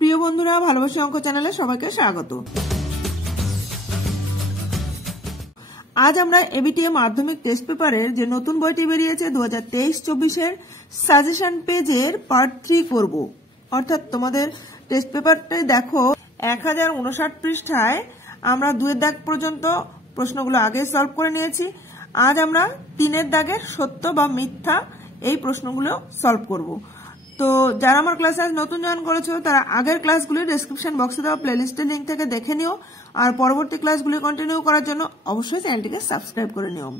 প্রিয় বন্ধুরা, ভালোবাসা অঙ্ক চ্যানেলে সবাইকে স্বাগত। আজ আমরা এবিটিএ মাধ্যমিক টেস্ট পেপারের যে নতুন বইটি বেরিয়েছে 2023-24 সাজেশন পেজের পার্ট 3 করব। অর্থাৎ তোমাদের টেস্ট পেপারটা দেখো 1059 পৃষ্ঠায় আমরা 2 দাগ পর্যন্ত প্রশ্নগুলো আগে সলভ করে নিয়েছি। আজ আমরা 3 দাগের সত্য বা মিথ্যা এই প্রশ্নগুলো সলভ করব। তো যারা আমার ক্লাসে আজ নতুন জয়েন করেছো তারা আগের ক্লাসগুলি ডেসক্রিপশন বক্সে দেওয়া প্লেলিস্টের লিঙ্ক থেকে দেখে নিও, আর পরবর্তী ক্লাসগুলি কন্টিনিউ করার জন্য অবশ্যই চ্যানেলটিকে সাবস্ক্রাইব করে নিও।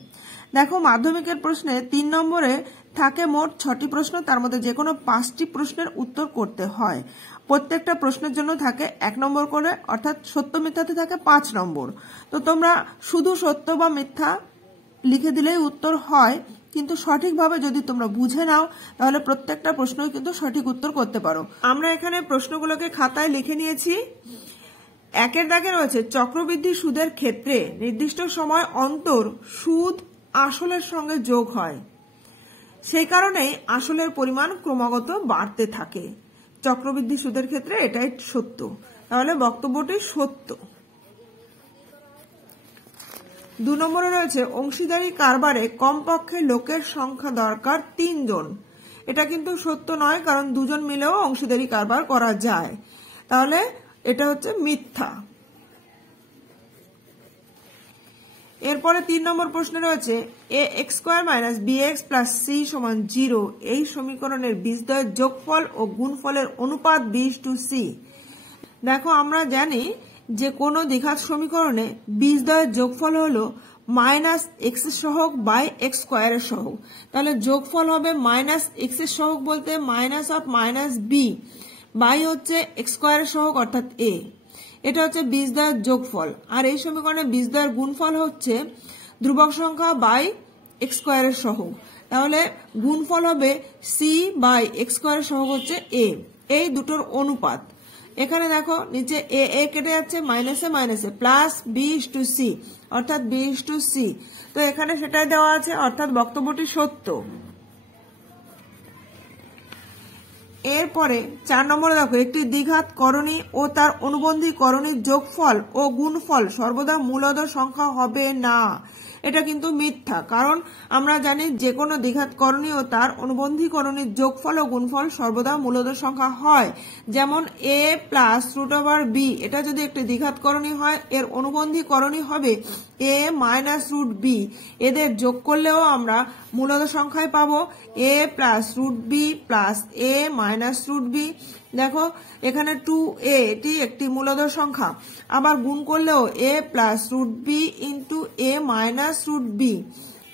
দেখো, মাধ্যমিকের প্রশ্নে 3 নম্বরে থাকে মোট 6টি প্রশ্ন, তার মধ্যে যে কোনো 5টি প্রশ্নের উত্তর করতে হয়। প্রত্যেকটা প্রশ্নের জন্য থাকে 1 নম্বর করে, অর্থাৎ সত্য মিথ্যাতে থাকে 5 নম্বর। তো তোমরা শুধু সত্য বা মিথ্যা লিখে দিলেই উত্তর হয়, কিন্তু সঠিকভাবে যদি তোমরা বুঝে নাও তাহলে প্রত্যেকটা প্রশ্নই কিন্তু সঠিক উত্তর করতে পারো। আমরা এখানে প্রশ্নগুলোকে খাতায় লিখে নিয়েছি। 1 দাগে রয়েছে চক্রবৃদ্ধি সুদের ক্ষেত্রে নির্দিষ্ট সময় অন্তর সুদ আসলের সঙ্গে যোগ হয়, সেই কারণে আসলের পরিমাণ ক্রমাগত বাড়তে থাকে। চক্রবৃদ্ধি সুদের ক্ষেত্রে এটাই সত্য, তাহলে বক্তব্যটি সত্য। 2 নম্বরে রয়েছে অংশীদারি কারবারে কমপক্ষে লোকের সংখ্যা দরকার 3 জন। এটা কিন্তু সত্য নয়, কারণ 2 জন মিলেও অংশীদারি কারবার করা যায়, তাহলে এটা হচ্ছে মিথ্যা। এরপরে 3 নম্বর প্রশ্ন রয়েছে ax² - bx + c = 0 এই সমীকরণের বীজদ্বয়ের যোগফল ও গুণফলের অনুপাত 20:c। দেখো, আমরা জানি যে কোনো দ্বিঘাত সমীকরণে বীজদ্বয়ের যোগফল হলো -x এর সহগ বাই x² এর সহগ। তাহলে যোগফল হবে -x এর সহগ বলতে -b বাই হচ্ছে x² এর সহগ অর্থাৎ a। এটা হচ্ছে বীজদ্বয়ের যোগফল। আর এই সমীকরণে বীজদ্বয়ের গুণফল হচ্ছে ধ্রুবক সংখ্যা বাই x² এর সহগ। তাহলে গুণফল হবে c বাই x² এর সহগ হচ্ছে a। এই দুটোর অনুপাত। এখানে দেখো নিচে a কেটে যাচ্ছে, মাইনাসে মাইনাসে প্লাস b/c অর্থাৎ b/c। তো এখানে সেটাই দেওয়া আছে, অর্থাৎ বক্তব্যটি সত্য। এরপরে 4 নম্বরে দেখো একটি দ্বিঘাত করণী ও তার অনুবন্ধী করণীর যোগফল ও গুণফল সর্বদা মূলদ সংখ্যা হবে না। এটা কিন্তু মিথ্যা, কারণ আমরা জানি যে কোনো দ্বিঘাত করণী ও তার অনুবন্ধী করণীর যোগফল ও গুণফল সর্বদা মূলদ সংখ্যা হয়। যেমন a + √b, এটা যদি একটি দ্বিঘাত করণী হয় এর অনুবন্ধী করণী হবে a - √b। এদের যোগ করলেও আমরা মূলদ সংখ্যায় পাবো a + √b + a - √b। দেখো এখানে 2a, এটি একটি মূলদ সংখ্যা। আবার গুণ করলেও a + √b * a - √b।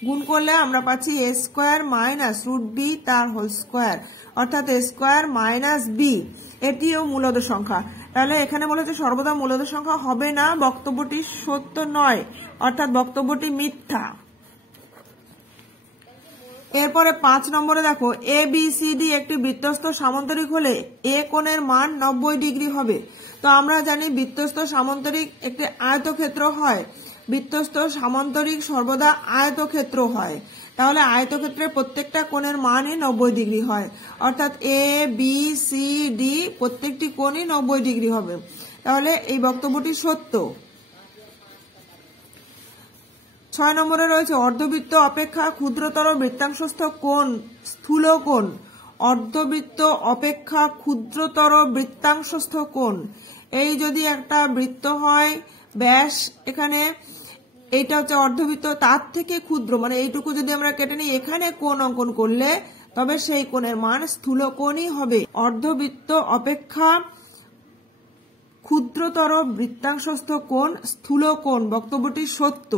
গুণ করলে আমরা পাচ্ছি a² - √b তার হোল স্কোয়ার, অর্থাৎ a² - b। এটিও মূলদ সংখ্যা। তাহলে এখানে বলেছে সর্বদা মূলদ সংখ্যা হবে না, বক্তব্যটি সত্য নয়, অর্থাৎ বক্তব্যটি মিথ্যা। এরপরে 5 নম্বরে দেখো ABCD একটি বৃত্তস্থ সামান্তরিক হলে a কোণের মান 90 ডিগ্রি হবে। তো আমরা জানি বৃত্তস্থ সামান্তরিক একটি আয়তক্ষেত্র হয়। বৃত্তস্থ সামান্তরিক সর্বদা আয়তক্ষেত্র হয়, তাহলে আয়তক্ষেত্রের প্রত্যেকটা কোণের মানই 90 ডিগ্রি হয়, অর্থাৎ ABCD প্রত্যেকটি কোণই 90 ডিগ্রি হবে। তাহলে এই বক্তব্যটি সত্য। 6 নম্বরে রয়েছে অর্ধবৃত্ত অপেক্ষা ক্ষুদ্রতর বৃত্তাংশস্থ কোণ স্থূল কোণ। অর্ধবৃত্ত অপেক্ষা ক্ষুদ্রতর বৃত্তাংশস্থ কোণ, এই যদি একটা বৃত্ত হয়, ব্যাস এখানে এইটা হচ্ছে অর্ধবৃত্ত, তার থেকে ক্ষুদ্র মানে এইটুকু যদি আমরা কেটে নিই, এখানে কোণ অঙ্কন করলে তবে সেই কোণের মান স্থূল কোণই হবে। অর্ধবৃত্ত অপেক্ষা ক্ষুদ্রতর বৃত্তাংশস্থ কোণ স্থূল কোণ, বক্তব্যটি সত্য।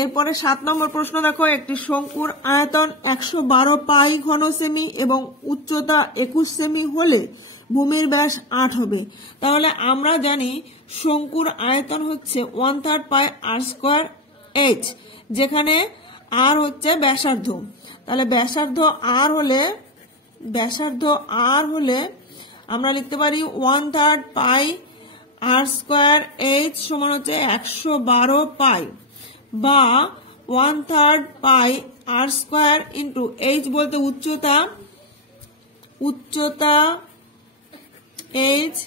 এরপরে 7 নম্বর প্রশ্ন দেখো একটি শঙ্কুর আয়তন 112 পাই ঘন সেমি এবং উচ্চতা 21 সেমি হলে ভূমির ব্যাস 8 হবে। তাহলে আমরা জানি শঙ্কুর আয়তন হচ্ছে 1/3 পাই r² h, যেখানে r হচ্ছে ব্যাসার্ধ। তাহলে ব্যাসার্ধ r হলে আমরা লিখতে পারি 1/3 পাই r² h সমান হচ্ছে 112 পাই, বা 1/3 পাই r² * h বলতে উচ্চতা উচ্চতা h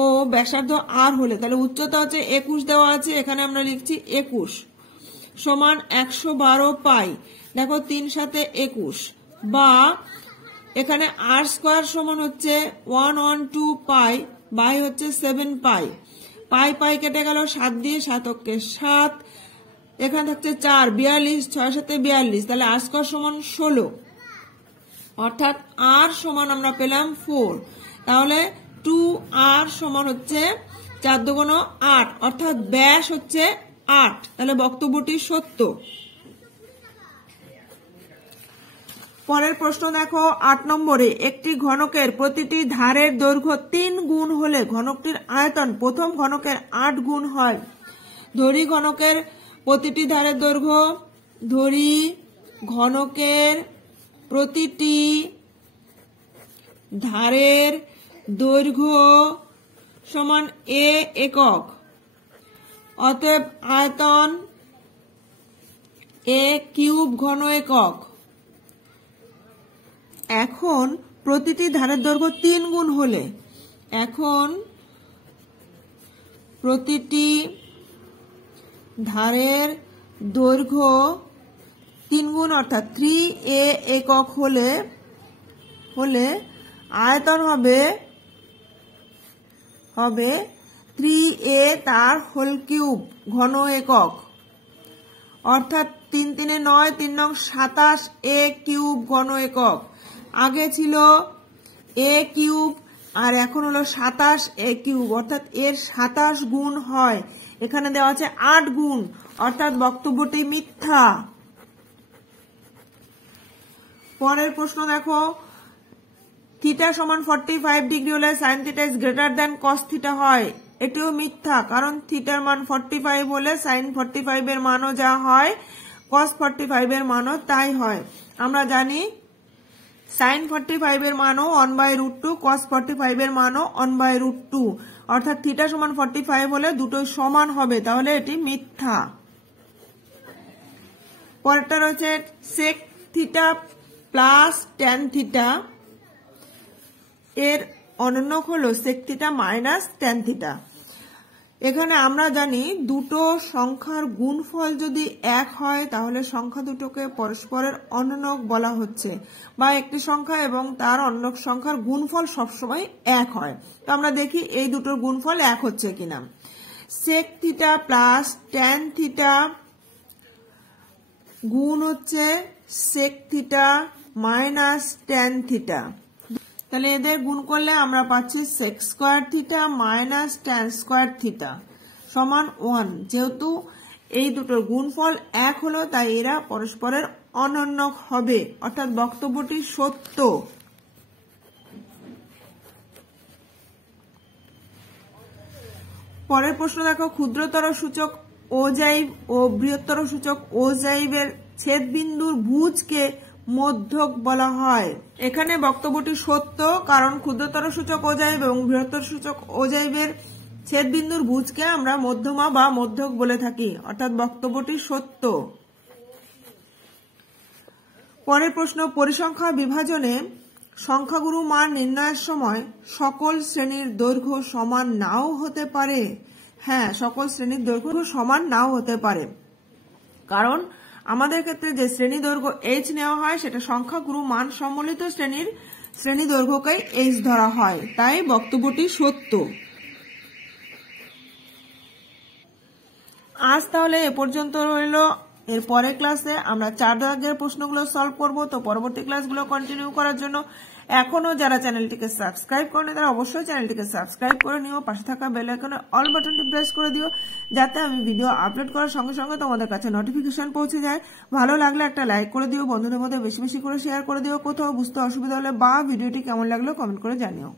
ও ব্যাসার্ধ r হলে, তাহলে উচ্চতা হচ্ছে 21 দেওয়া আছে, এখানে আমরা লিখছি 21 সমান 112 পাই। দেখো 3 সাথে 21, বা এখানে r স্কয়ার সমান হচ্ছে 112 পাই বাই হচ্ছে 7 পাই। পাই পাই কেটে গেল 7 দিয়ে, 7 অক্ষে 7, এখানে থাকছে 4, 42, 6 সাথে 42, তাহলে r স্কয়ার সমান 16, অর্থাৎ r সমান আমরা পেলাম 4। তাহলে 2r সমান হচ্ছে 4 দুগুণ 8, অর্থাৎ ব্যাস হচ্ছে 8, তাহলে বক্তব্যটি সত্য। পরের প্রশ্ন দেখো 8 নম্বরে, একটি ঘনকের প্রতিটি ধারের দৈর্ঘ্য 3 গুণ হলে ঘনকটির আয়তন প্রথম ঘনকের 8 গুণ হয়। ধরি ঘনকের প্রতিটি ধারের দৈর্ঘ্য, ধরি ঘনকের প্রতিটি ধারের দৈর্ঘ্য সমান a একক, অতএব আয়তন a কিউব ঘন একক। এখন প্রতিটি ধারের দৈর্ঘ্য 3 গুণ হলে, এখন প্রতিটি ধারের দৈর্ঘ্য 3 গুণ অর্থাৎ 3a একক হলে আয়তন হবে 3a তার হোল কিউব ঘন একক, অর্থাৎ 3 3 9, 3 9 27 a কিউব ঘন একক। আগে ছিল a কিউব আর এখন হলো 27 a কিউব, অর্থাৎ এর 27 গুণ হয়। এখানে দেওয়া আছে 8 গুণ, অর্থাৎ বক্তব্যটি মিথ্যা। পরের প্রশ্ন দেখো, থিটা সমান 45 ডিগ্রি হলে sine theta is greater than cos theta হয়। এটিও মিথ্যা, কারণ থিটার মান 45 হলে সাইন 45 এর মানও যা হয় কস 45 এর মানও তাই হয়। আমরা জানি সাইন 45 এর মানও 1/√2, কস 45 এর মানও 1/√2, অর্থাৎ থিটা সমান 45 হলে দুটোই সমান হবে, তাহলে এটি মিথ্যা। পরেরটা রয়েছে sec theta plus tan theta, এর অনুন্নক হলো sec theta minus tan theta. এখানে আমরা জানি দুটো সংখ্যার গুণফল যদি এক হয় তাহলে সংখ্যা দুটোকে পরস্পরের অনুন্নক বলা হচ্ছে, বা একটি সংখ্যা এবং তার অনুন্নক সংখ্যার গুণফল সবসময় এক হয়। তো আমরা দেখি এই দুটোর গুণফল এক হচ্ছে কিনা। Sec theta plus tan theta গুণ হচ্ছে sec theta minus tan theta, তাহলে এদের গুণ করলে আমরা পাচ্ছি sec square theta minus tan square theta সমান 1। যেহেতু এই দুটোর গুণফল এক হলো তাই এরা পরস্পরের অনুন্নক হবে, অর্থাৎ বক্তব্যটি সত্য। পরের প্রশ্ন দেখো, ক্ষুদ্রতর সূচক ওজাইভ ও বৃহত্তর সূচক ওজাইভের ছেদবিন্দুর ভুজকে মধ্যক বলা হয়। এখানে বক্তব্যটি সত্য, কারণ ক্ষুদ্রতর সূচক ওজাইভ এবং বৃহত্তর সূচক ওজাইভের ছেদবিন্দুর ভুজকে আমরা মধ্যমা বা মধ্যক বলে থাকি, অর্থাৎ বক্তব্যটি সত্য। পরের প্রশ্ন, পরিসংখ্যা বিভাজনে সংখ্যাগুরু মান নির্ণয়ের সময় সকল শ্রেণীর দৈর্ঘ্য সমান নাও হতে পারে। হ্যাঁ, সকল শ্রেণীর দৈর্ঘ্য সমান নাও হতে পারে, কারণ আমাদের ক্ষেত্রে যে শ্রেণী দৈর্ঘ্য h নেওয়া হয় সেটা সংখ্যাগুরু মান সম্বলিত শ্রেণী দৈর্ঘ্যকেই h ধরা হয়, তাই বক্তব্যটি সত্য। আজ তাহলে এ পর্যন্ত রইল। এর পরের ক্লাসে আমরা 4 দাগের প্রশ্নগুলো সলভ করব। তো পরবর্তী ক্লাসগুলো কন্টিনিউ করার জন্য এখনো যারা চ্যানেলটিকে সাবস্ক্রাইব করেনি তারা অবশ্যই চ্যানেলটিকে সাবস্ক্রাইব করে নিও, পাশে থাকা বেল আইকনে অল বাটনটি প্রেস করে দিও, যাতে আমি ভিডিও আপলোড করার সঙ্গে সঙ্গে তোমাদের কাছে নোটিফিকেশন পৌঁছে যায়। ভালো লাগলে একটা লাইক করে দিও, বন্ধুদের মধ্যে বেশি বেশি করে শেয়ার করে দিও। কোথাও বুঝতে অসুবিধা হলে বা ভিডিওটি কেমন লাগলো কমেন্ট করে জানিও।